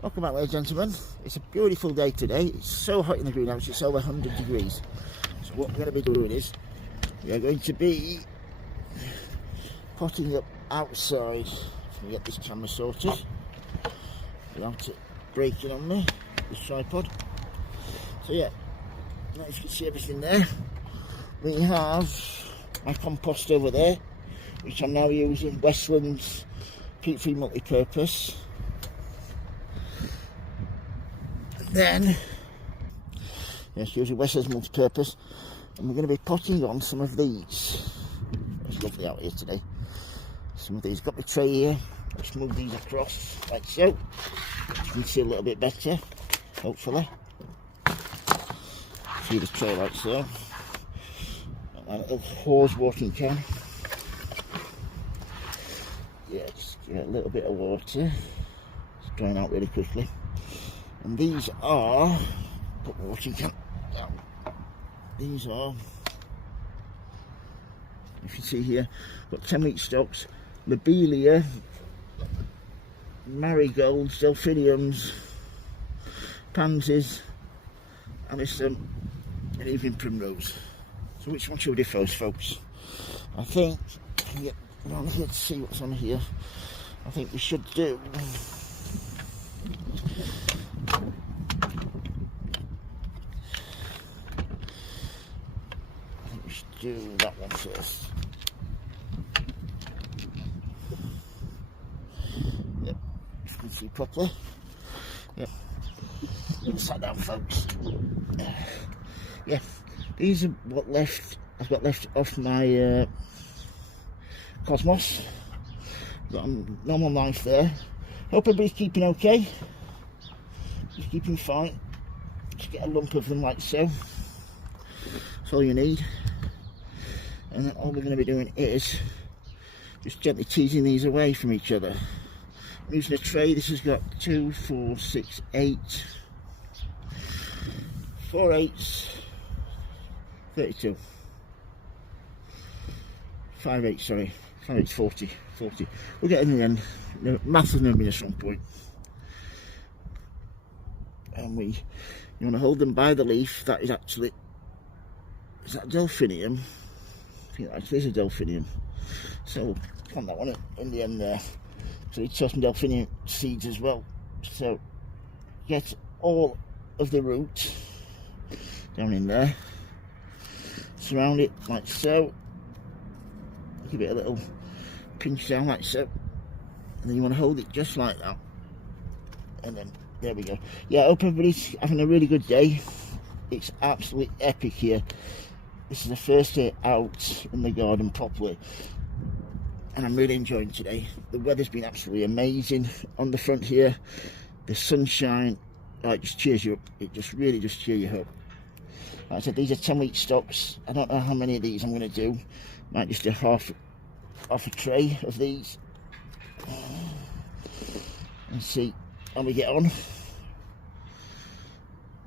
Welcome back, ladies and gentlemen. It's a beautiful day today. It's so hot in the greenhouse, it's over 100 degrees. So what we're going to be doing is, we are going to be potting up outside. Let me get this camera sorted without it breaking on me, this tripod. So yeah, as you can see everything there. We have my compost over there, which I'm now using Westland's peat-free multi-purpose. Then, yes, using Westland's multi-purpose, and we're going to be potting on some of these. It's lovely out here today. Some of these, got my tray here. Let's move these across like so. You can see a little bit better, hopefully. See the tray like so. And my little hose watering can. Yeah, just get a little bit of water. It's drying out really quickly. And these are, put the watering can down. These are, if you see here, got 10-week stocks, lobelia, marigolds, delphiniums, pansies, aniston, and even primrose. So which one should we do first, folks? I think, I can get around here to see what's on here. I think we should do, do that one first. Yep, you can see properly. Yep, sat down, folks. Yeah, these are what I've got left off my cosmos. Got a normal life there. Hope everybody's keeping okay. Just keeping fine. Just get a lump of them like so. That's all you need. And then all we're going to be doing is just gently teasing these away from each other. I'm using a tray. This has got 2, 4, 6, 8, 4 8s, 32, 5 8, sorry, 5 8, 40. We'll get in the end. Math is moving at some point. And you want to hold them by the leaf. That is actually, is that delphinium? Actually, is a delphinium, so we'll plant that one in the end there. So we toss some delphinium seeds as well. So get all of the roots down in there, surround it like so, give it a little pinch down like so, and then you want to hold it just like that, and then there we go. Yeah, I hope everybody's having a really good day. It's absolutely epic here. This is the first day out in the garden properly, and I'm really enjoying today. The weather's been absolutely amazing on the front here. The sunshine, it just cheers you up. It just really just cheers you up. Like I said, these are 10-week stocks. I don't know how many of these I'm going to do. Might just do half a tray of these and see how we get on.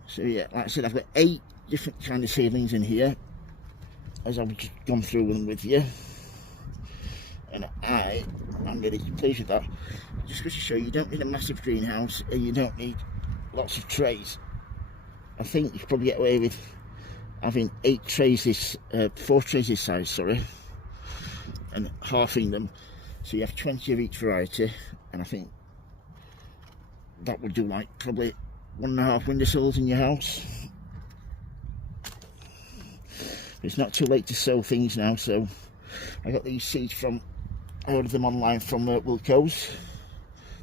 So yeah, like I said, I've got 8 different kind of seedlings in here, as I've just gone through them with you, and I'm really pleased with that. Just to show you, don't need a massive greenhouse, and you don't need lots of trays. I think you could probably get away with having 8 trays this, 4 trays this size, sorry, and halving them, so you have 20 of each variety, and I think that would do like probably 1.5 windowsills in your house. It's not too late to sow things now, so I got these seeds I ordered them online from Wilco's.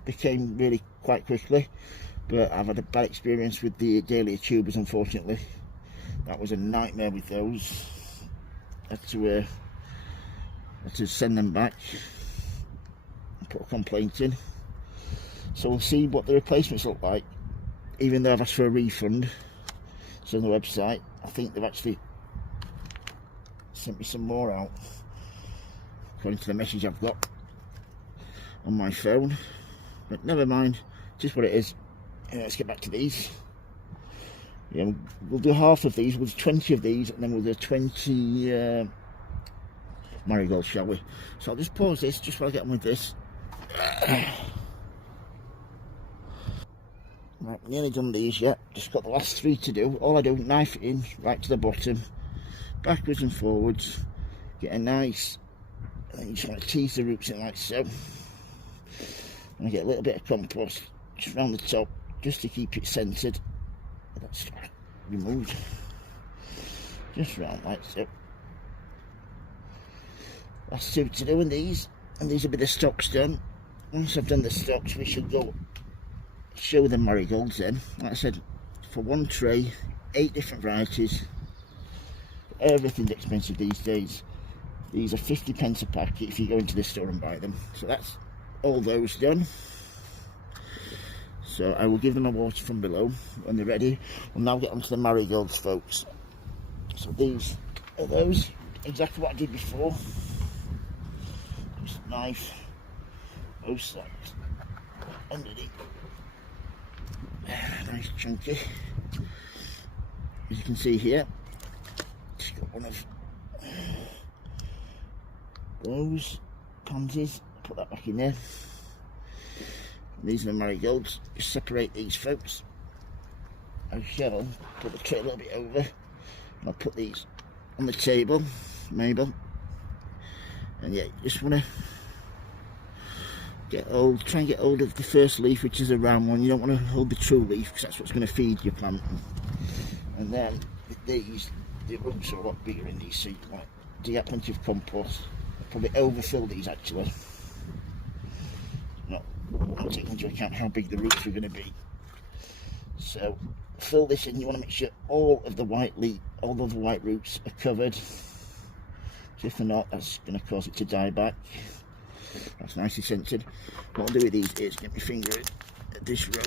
They came really quite quickly, but I've had a bad experience with the dahlia tubers, unfortunately. That was a nightmare with those. Had to send them back and put a complaint in. So we'll see what the replacements look like. Even though I've asked for a refund, it's on the website. I think they've actually sent me some more out, according to the message I've got on my phone. But never mind, just what it is. Let's get back to these. Yeah, we'll do half of these. We'll do 20 of these, and then we'll do 20 marigolds, shall we? So I'll just pause this just while I get on with this. Right, nearly done these yet. Just got the last 3 to do. All I do, knife it in right to the bottom, backwards and forwards, get a nice, and then you just want to tease the roots in like so. And I get a little bit of compost just around the top, just to keep it centred. That's removed. Just round like so. Last 2 to do in these, and these will be the stocks done. Once I've done the stocks, we should go show the marigolds then. Like I said, for 1 tray, 8 different varieties. Everything's expensive these days. These are 50p a packet if you go into the store and buy them. So that's all those done. So I will give them a water from below when they're ready. We'll now get onto the marigolds, folks. So these are those, exactly what I did before. Just knife both sides underneath. Nice chunky. As you can see here, just got one of those pansies. Put that back in there. These are the marigolds. Just separate these, folks. I shall put the tray a little bit over. I'll put these on the table, Mabel. And yeah, just want to try and get hold of the first leaf, which is a round one. You don't want to hold the true leaf, because that's what's going to feed your plant. And then with these, the roots are a lot bigger in these, so you want to get plenty of compost. Probably overfill these actually. Not taking into account how big the roots are going to be. So fill this in. You want to make sure all of the white roots are covered. So if they're not, that's going to cause it to die back. That's nicely centred. What I'll do with these is get my finger at this row,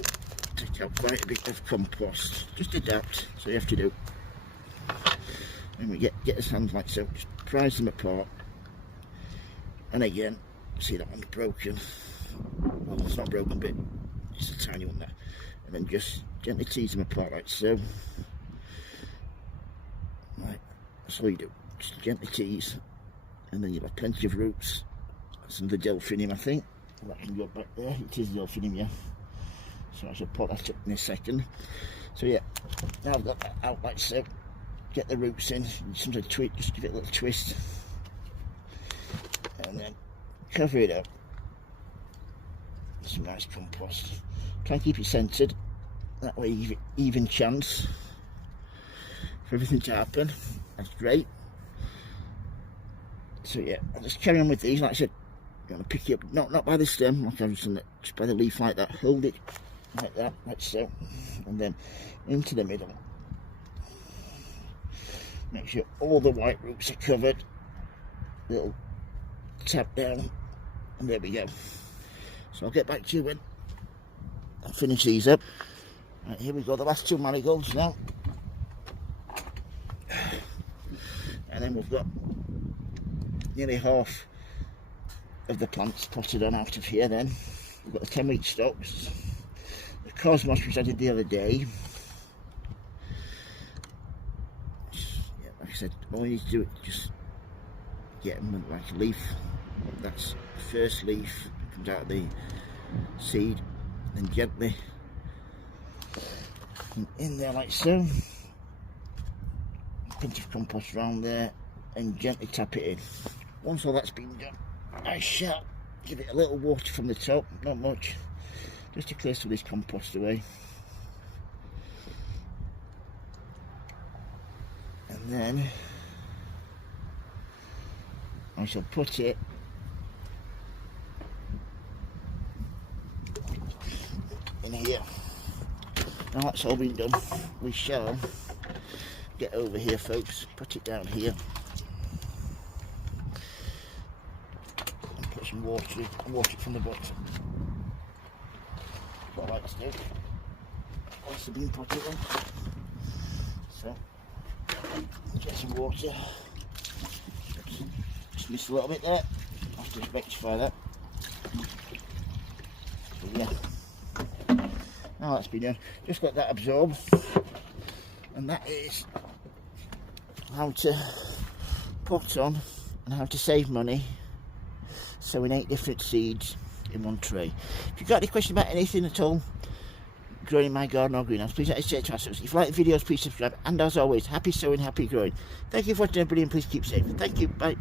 take out quite a bit of compost. Just adapt, so you have to do. And we get his hands like so, just prise them apart. And again, see that one's broken. Well, it's not broken, but it's a tiny one there. And then just gently tease them apart like so. Right, that's all you do. Just gently tease, and then you'll have plenty of roots. Some of the delphinium, I think. That can go back there. It is delphinium, yeah. So I shall put that up in a second. So yeah, now I've got that out like so. Get the roots in. Sometimes twist, just give it a little twist, and then cover it up. Some nice compost. Try and keep it centred. That way you give it even chance for everything to happen. That's great. So yeah, I'll just carry on with these. Like I said, you want to pick it up, not by the stem, like I've just done it, just by the leaf like that. Hold it like that, like so, and then into the middle. Make sure all the white roots are covered. Little tap down, and there we go. So I'll get back to you when I finish these up. Right, here we go, the last 2 marigolds now. And then we've got nearly half of the plants potted on out of here then. We've got the 10-week stocks. The cosmos, which I did the other day. Yeah, like I said, all you need to do is just get them like a leaf. That's the first leaf, comes out of the seed, then gently in there like so. Pinch of compost around there and gently tap it in. Once all that's been done, I shall give it a little water from the top, not much, just to clear some of this compost away. And then I shall put it in here. Now that's all been done, we shall get over here, folks, put it down here and put some water in, and water it from the bottom. That's what I like to do. Once they've been put in, so get some water. Just missed a little bit there. I'll have to rectify that. So yeah, now that's been done. Just let that absorb, and that is how to pot on and how to save money sowing 8 different seeds in 1 tray. If you've got any question about anything at all, growing in my garden or greenhouse, please don't hesitate to ask us. If you like the videos, please subscribe. And as always, happy sowing, happy growing. Thank you for watching, everybody, and please keep safe. Thank you. Bye.